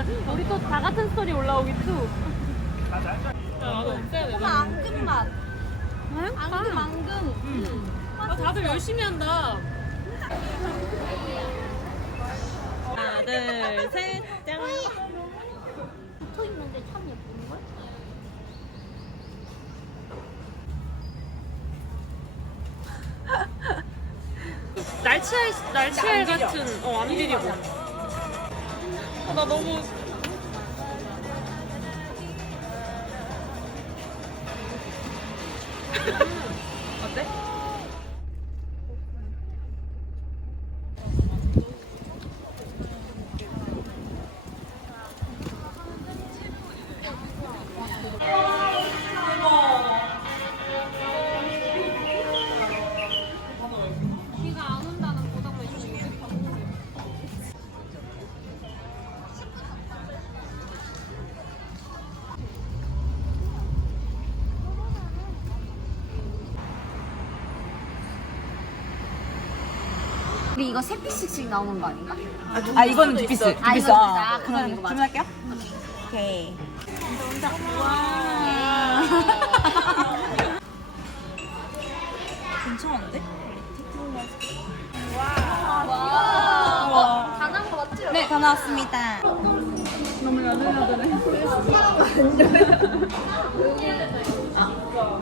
우리 또 다 같은 스토리 올라오겠죠? 나도 없애야 돼. 앙금 맛. 앙금 앙금. 아, 다들 열심히 한다. 하나, 둘, 셋, 짠. 붙어 있는데 참 예쁜 걸? 날치알, 날치알 같은, 어, 안 비리고. 어, 나 너무. 우리 이거 세 피스씩 나오는 거 아닌가? 아, 이거는 두 피스. 두 아, 피스. 이거 아, 진짜. 아, 그럼 이거 맞아. 주문할게요. 오케이. 괜찮은데? 와. 다 나온 거 맞지? 네, 다 나왔습니다.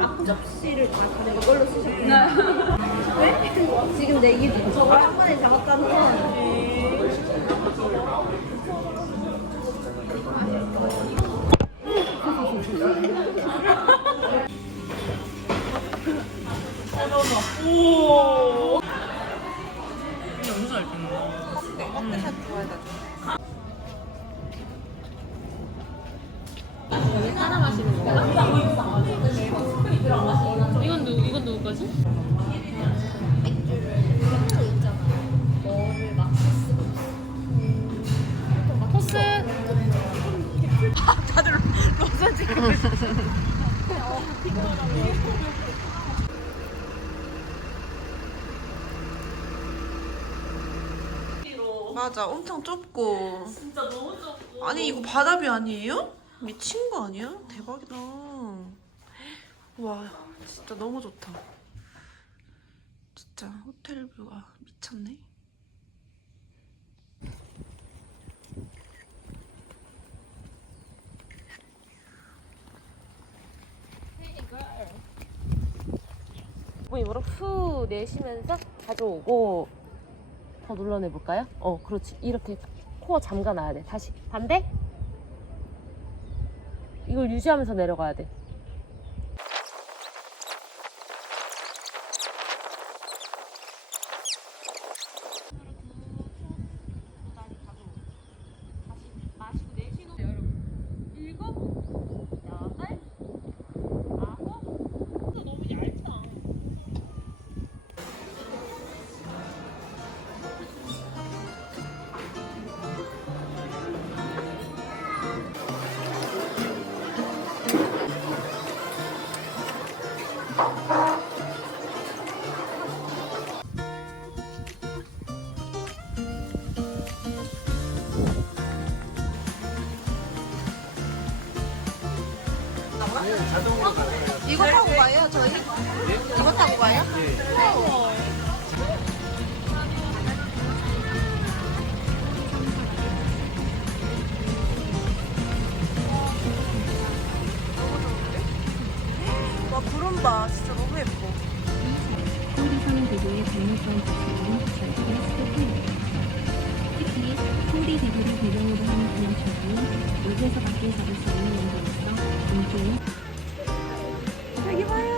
앞접시를 다 다른 걸로 쓰셨구나. 네? 지금 내 입이 저걸 한 번에 잡았다는 건. 확 맞아, 엄청 좁고. 진짜 너무 좁고. 아니 이거 바다뷰 아니에요? 미친 거 아니야? 대박이다. 와 진짜 너무 좋다. 진짜 호텔 뷰가 미쳤네. 뭐 입으로 후 내쉬면서 가져오고 더 눌러내 볼까요? 어, 그렇지. 이렇게 코어 잠가 놔야 돼. 다시 반대. 이걸 유지하면서 내려가야 돼. 가요 저희? 이거 타고 가요? 와 구름 봐 진짜 너무 예뻐. 사는 대교의 장밋성 자체는 자신의 스태프입니다. 특히 서울이 대교를 배경으로 한 기념처는 여기에서 밖에 잡을 수 없는 연도로서 좋은 여기 봐요.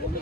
우와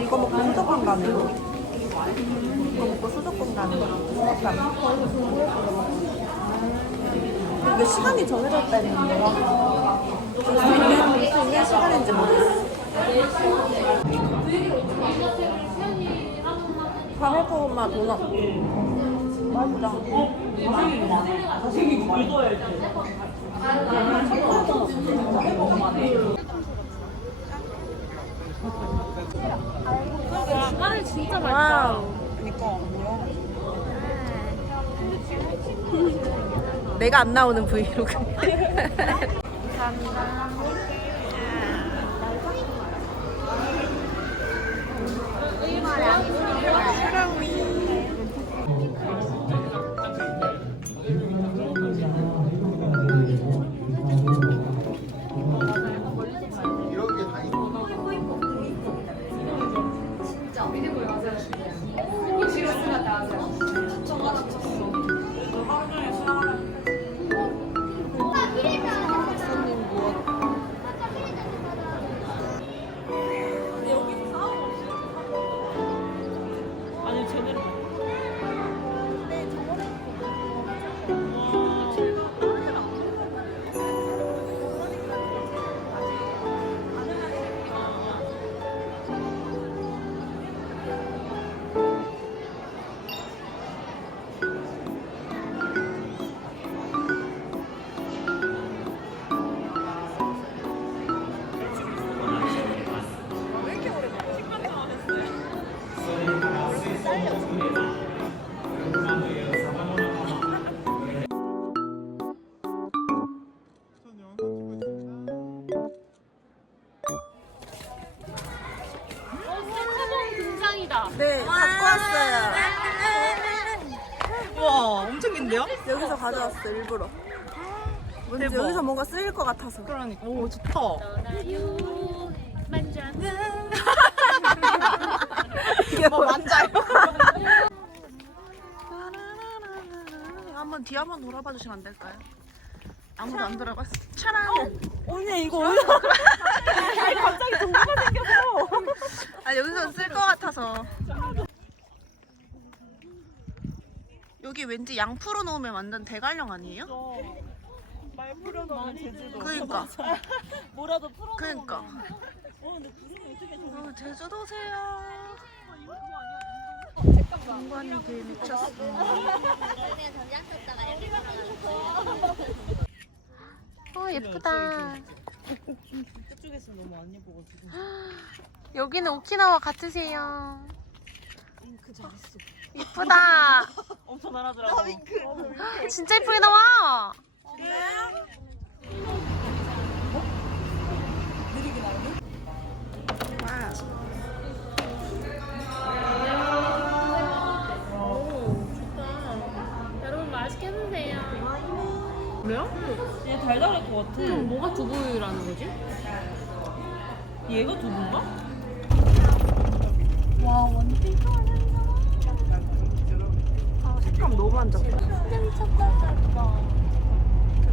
이거 먹고 수족관 가는 거. 이거 먹고 수족관 가는 거. 이게 시간이. 무슨 있는, 있는 시간인지 모르겠어. 가래포마 도넛. 맛있다. 진짜 맛있다. 내가 안 나오는 브이로그. 사전 네, 갖고 왔어요. 우와 엄청 긴데요? 여기서 가져왔어, 일부러. 왠지 대박. 여기서 뭔가 쓰일 것 같아서. 그러니까 오 좋다. 뭐 만져요? 한번 뒤 한번 돌아봐 주시면 안 될까요? 아무도 안 돌아봤어. 차랑. 언니, 이거 어디서? 아니, 갑자기 동료가 생겼어. 아 여기서 쓸 것 같아서. 여기 왠지 양 풀어 놓으면 완전 대관령 아니에요? 말 풀어놓으면 제주도. 그러니까. 뭐라도 풀어놓으면. 그러니까. 어, 근데 부르면 어떻게 저 어, 제주도 오세요. 공간이 되게 미쳤어. 어 예쁘다. 그쪽에서 너무 안 예뻐가지고. 여기는 오키나와 같으세요. 잉크 잘했어. 예쁘다. 엄청 나라더라고. 진짜 예쁘게 나와. 여러분 맛있게 드세요. 얘 달달할 것 같아. 음, 뭐가 두부라는 거지? 얘가 두부인가? 와 완전 만졌다. 진짜 미쳤다.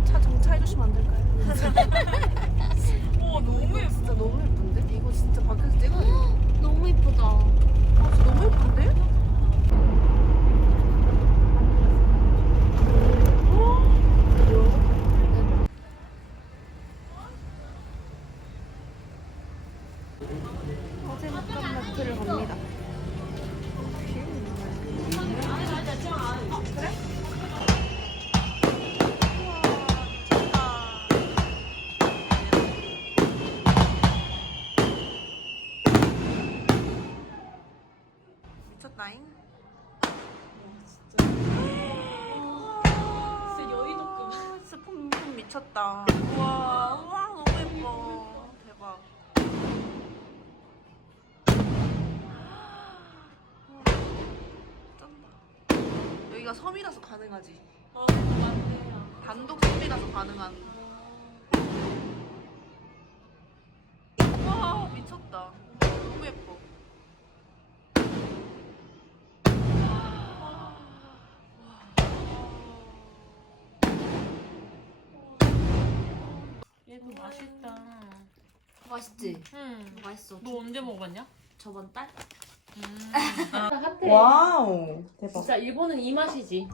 차 정차해주시면 안 될까요? 진짜 여의도급. 진짜 폼폼 미쳤다. 우와, 우와, 너무 예뻐. 대박. 우와, 쩐다. 여기가 섬이라서 가능하지. 아, 맞네요. 단독 섬이라서 가능한. 와, 미쳤다. 얘도 맛있다. 맛있지? 응. 맛있어. 너 언제 먹었냐? 저번 달? 음. 핫해. 와우 대박 진짜 일본은 이 맛이지.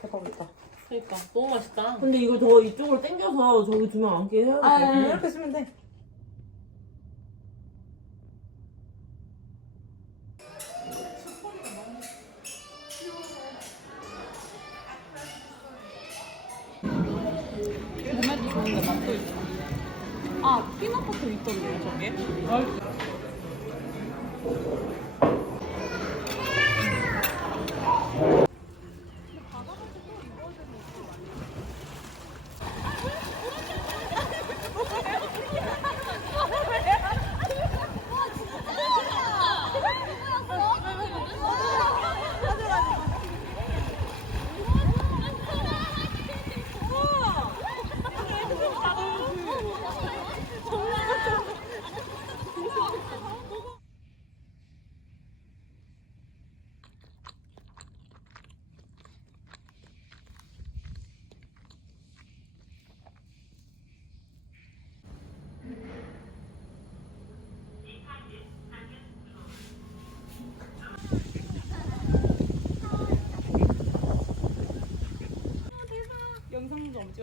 대박이다 그러니까 너무 맛있다. 근데 이거 더 이쪽으로 당겨서 저기 두명 앉게 해야 돼 아, 그냥 예. 이렇게 쓰면 돼 좋은데 맛도 있다. 아, 피넛버터 있던데요, 저게?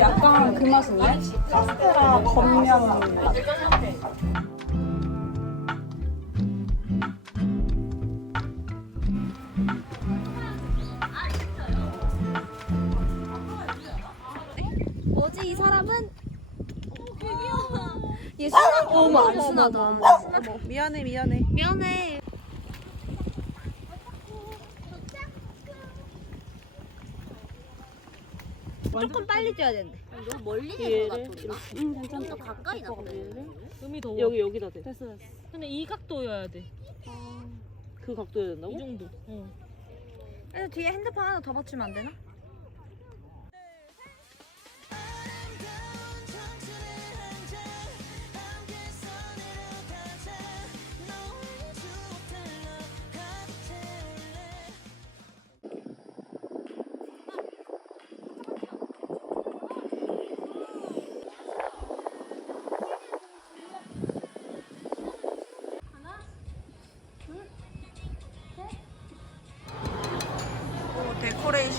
약간 그 맛인데? 카스테라 겉면 뭐 어머 안 순하다. 어머 미안해 미안해. 미안해. 조금 빨리 뛰어야 되는데. 너무 멀리 내서 놔뒀나? 응 괜찮다 좀더 가까이 놔뒀네. 음이 더워. 여기 여기다 대. 됐어, 됐어. 근데 이 각도여야 돼. 그 각도여야 이 된다고? 정도. 어. 그래서 뒤에 핸드폰 하나 더 맞추면 안 되나?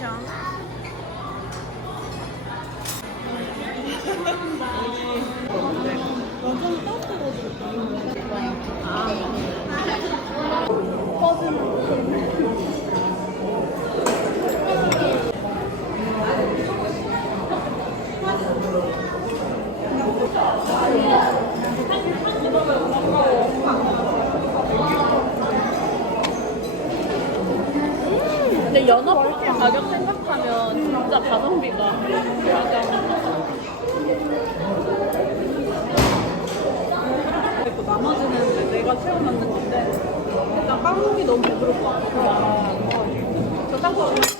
데코레이션. 근데 연합 가격 생각하면 진짜 가성비가 약간 그리고 나머지는 내가 채워 넣는 건데 일단 빵이 너무 배부를 것 같아 저 땅콩 먹는